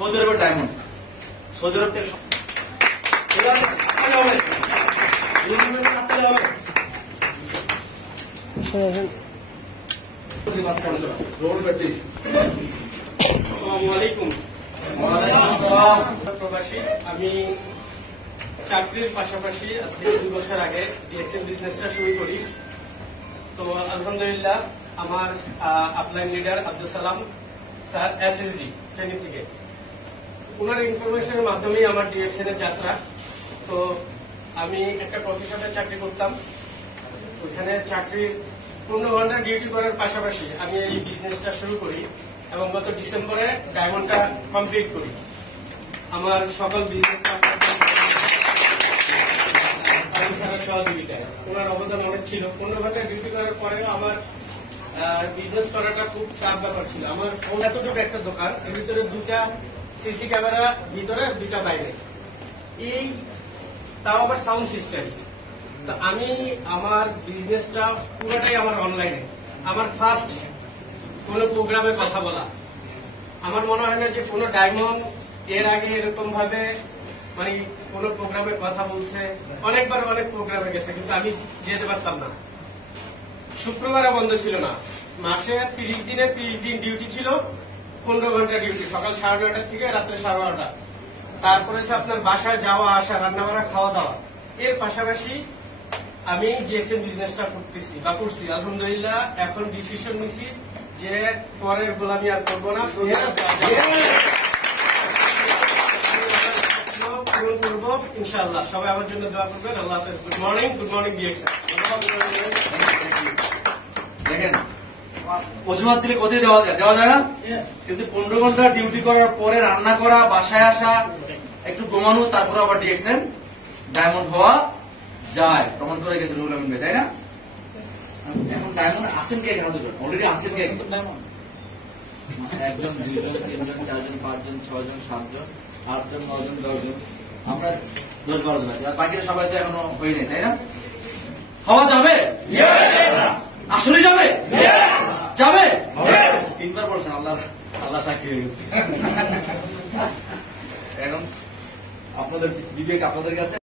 Saudi আরবের diamond, Saudi আরব থেকে প্রবাসী। আমি চাকরির পাশাপাশি আজকে 2 বছর আগে ডিএসএম বিজনেসটা শুরু করি। তো আলহামদুলিল্লাহ আমার upline leader Abdul Salam sir SSD training থেকে ওনার ইনফরমেশনের মাধ্যমেই আমার ডিএসএন এর যাত্রা। তো আমি একটা কফি শপে চাকরি করতাম, ওইখানে চাকরির 15 ঘন্টা ডিউটি করার পাশাপাশি আমি এই বিজনেসটা শুরু করি এবং গত ডিসেম্বরে ডায়মন্ডটা কমপ্লিট করি। আমার সকল বিজনেস সহযোগিতায় ওনার অবদান অনেক ছিল। 15 ঘন্টা ডিউটি করার পরেও আমার বিজনেস করাটা খুব চাপ ব্যাপার ছিল। আমার এতটুকু একটা দোকান, এর ভিতরে 2টা সিসি ক্যামেরা ভিতরে, 2টা বাইরে, এই তাও আবার সাউন্ড সিস্টেম। তো আমি আমার বিজনেসটা পুরোটাই আমার অনলাইনে। আমার ফার্স্ট কোন প্রোগ্রামে কথা বলা, আমার মনে হয় না যে কোন ডায়মন্ড এর আগে এরকম ভাবে মানে কোন প্রোগ্রামে কথা বলছে। অনেকবার অনেক প্রোগ্রামে গেছে, কিন্তু আমি যেতে পারতাম না। শুক্রবারে বন্ধ ছিল না। মাসে 30 দিনে 30 দিন ডিউটি ছিল, 15 ঘন্টা ডিউটি, সকাল 9:30 থেকে রাত্রে 12:30। তারপরে আপনার বাসায় যাওয়া আসা, রান্না করা, খাওয়া দাওয়া, এর পাশাপাশি আমি ডিএক্সএন বিজনেসটা করতেছি বা করছি। আলহামদুলিল্লাহ এখন ডিসিশন নিছি যে পরের গোলামি আর করবো না, করবো ইনশাআল্লাহ। সবাই আমার জন্য দোয়া করবেন। আল্লাহ হাফেজ। Good morning DXN. দেখেন, অজুহাত দিলে কোথায় দেওয়া যায় না, কিন্তু 15 ঘন্টা ডিউটি করার পরে রান্না করা, বাসায় আসা, একটু ঘুমানো, তারপরে আবার ডিএক্সএন ডায়মন্ড হওয়া যায়। প্রমাণ করে গেছে রুহুল আমিন ভাই, তাই না? এখন ডায়মন্ড আসেন কে? এখানে দুজন অলরেডি আসেন কে? একদম ডায়মন্ড 1 জন, 2 জন, 3 জন, 4 জন, 5 জন, 6 জন, 7 জন, 8 জন, 9 জন, 10 জন, আমরা 10-12 জন আছি। আর বাকিরা সবাই তো এখনো হয়ে নেই, তাই না? হওয়া যাবে? আসলে যাবে? যাবে? 3বার বলছেন, আল্লাহ সাক্ষী হয়ে গেছে। এখন আপনাদের বিবেক আপনাদের কাছে।